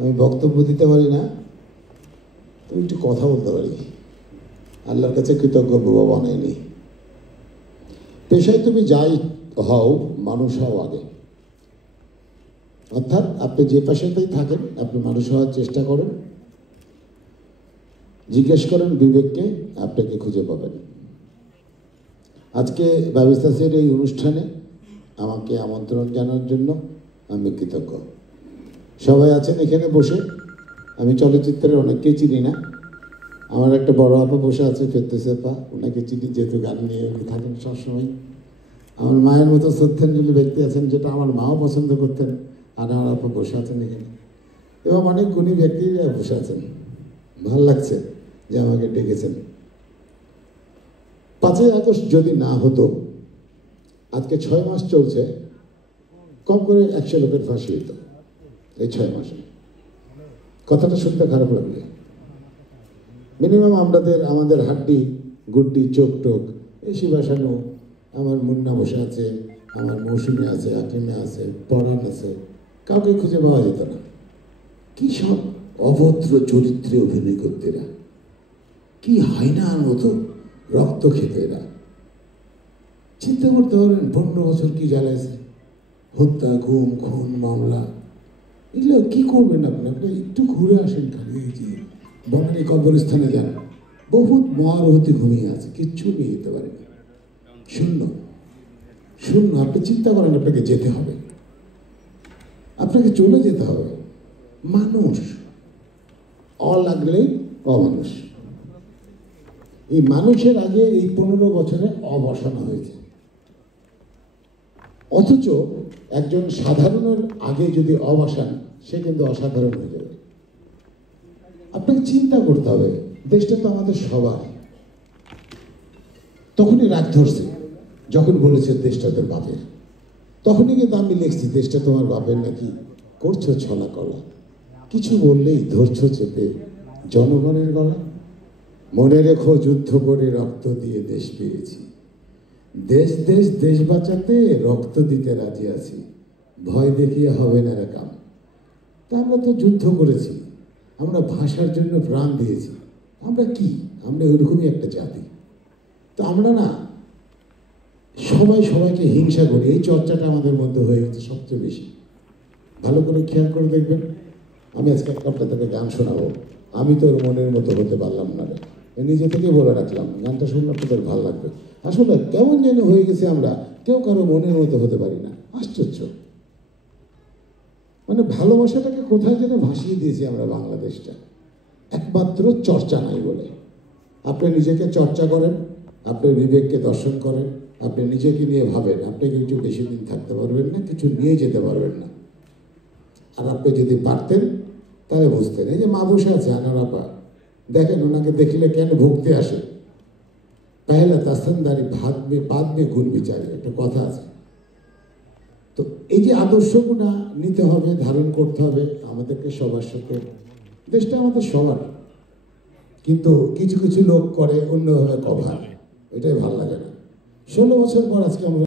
আমি বক্তব্য দিতে পারি না, তুমি একটু কথা বলতে পারি। আল্লাহর কাছে কৃতজ্ঞ বাবা বানায়নি। পেশায় তুমি যাই হও, মানুষ হও আগে। অর্থাৎ আপনি যে পেশাতেই থাকেন, আপনি মানুষ হওয়ার চেষ্টা করেন, জিজ্ঞেস করেন বিবেককে, আপনাকে খুঁজে পাবেন। আজকে ব্যবস্থাসের এই অনুষ্ঠানে আমাকে আমন্ত্রণ জানার জন্য আমি কৃতজ্ঞ। সবাই আছেন এখানে বসে, আমি চলচ্চিত্রের অনেককেই চিনি না। আমার একটা বড় আপা বসে আছে, ফেরদৌসী আপা, ওনাকে চিনি, যেহেতু গান নিয়ে উনি থাকেন সবসময়। আমার মায়ের মতো শ্রদ্ধাঞ্জলি ব্যক্তি আছেন, যেটা আমার মাও পছন্দ করতেন, আর আমার আপা বসে আছেন এখানে, এবং অনেক গুণী ব্যক্তিরা বসে আছেন। ভাল লাগছে যে আমাকে ডেকেছেন। 5ই আগস্ট যদি না হতো, আজকে 6 মাস চলছে, কম করে 100 লোকের ফাঁসি হতো এই 6 মাসে। কথাটা শুনতে খারাপ লাগবে। মিনিমাম আমাদের হাড্ডি গুড্ডি চোখ টোক এসি বাসানো, আমার মুন্না বসে আছে, আমার মৌসুমি আছে, আকিমে আছে, পরাণ আছে, কাউকে খুঁজে পাওয়া যেত না। কি সব অভদ্র চরিত্রে অভিনয় করতে এরা, কি হায়নার মতো রক্ত খেতে এরা। চিন্তা করতে পারেন 15 বছর কি জ্বালাইছে, হত্যা, গুম, খুন, মামলা, এগুলো কি করবেন আপনি? আপনি একটু ঘুরে আসেন, খালি এই যে বনানী কবরস্থানে যান, বহুত মহারহতি ঘুমিয়ে আছে, কিচ্ছু নিয়ে যেতে পারেনি, শূন্য শূন্য। আপনি চিন্তা করেন, আপনাকে যেতে হবে, আপনাকে চলে যেতে হবে। মানুষ লাগলেই অমানুষ। এই মানুষের আগে এই 15 বছরে বসানো হয়েছে। অথচ একজন সাধারণের আগে যদি বসান, সে কিন্তু অসাধারণ হয়ে যাবে। আপনাকে চিন্তা করতে হবে, দেশটা তো আমাদের সবার। তখনই রাগ ধরছে যখন বলেছে দেশটা তোর বাপের। তখনই কিন্তু আমি লিখছি, দেশটা তোমার বাপের নাকি, করছো ছলা কলা, কিছু বললেই ধরছো চেপে জনগণের গলা। মনে রেখো, যুদ্ধ করে রক্ত দিয়ে দেশ পেয়েছি, দেশ দেশ দেশ বাঁচাতে রক্ত দিতে রাজি আছি, ভয় দেখিয়ে হবে না রে কাম। তা আমরা তো যুদ্ধ করেছি, আমরা ভাষার জন্য প্রাণ দিয়েছি। আমরা কি, আমরা ওইরকমই একটা জাতি। তো আমরা না সবাই সবাইকে হিংসা করি, এই চর্চাটা আমাদের মধ্যে হয়ে গেছে সবচেয়ে বেশি। ভালো করে খেয়াল করে দেখবেন। আমি আজকে আপনাদেরকে গান শোনাবো, আমি তো ওর মনের মতো হতে পারলাম না রে, নিজে থেকে বলে রাখলাম। গানটা শুনলে আপনাদের ভালো লাগবে। আসলে কেমন যেন হয়ে গেছে, আমরা কেউ কারো মনের মতো হতে পারি না। আশ্চর্য, মানে ভালোবাসাটাকে কোথায় যেন ভাসিয়ে দিয়েছি আমরা বাংলাদেশটা, একমাত্র চর্চা নাই বলে। আপনি নিজেকে চর্চা করেন, আপনার বিবেককে দর্শন করেন, আপনি নিজেকে নিয়ে ভাবেন, আপনি কিন্তু বেশি দিন থাকতে পারবেন না, কিছু নিয়ে যেতে পারবেন না। আর আপনি যদি পারতেন তাহলে বুঝতেন। এই যে মা বসে আছে আনারাপা, দেখেন ওনাকে দেখলে কেন ভুগতে আসে। পহেলা তাসনদারি বাদ মে গুণ বিচারে, একটা কথা আছে। তো এই যে আদর্শগুলো নিতে হবে, ধারণ করতে হবে আমাদেরকে সবার সাথে। দেশটা আমাদের সবার, কিন্তু কিছু কিছু লোক করে অন্যভাবে কভার, এটাই ভালো লাগে না। 16 বছর পর আজকে আমরা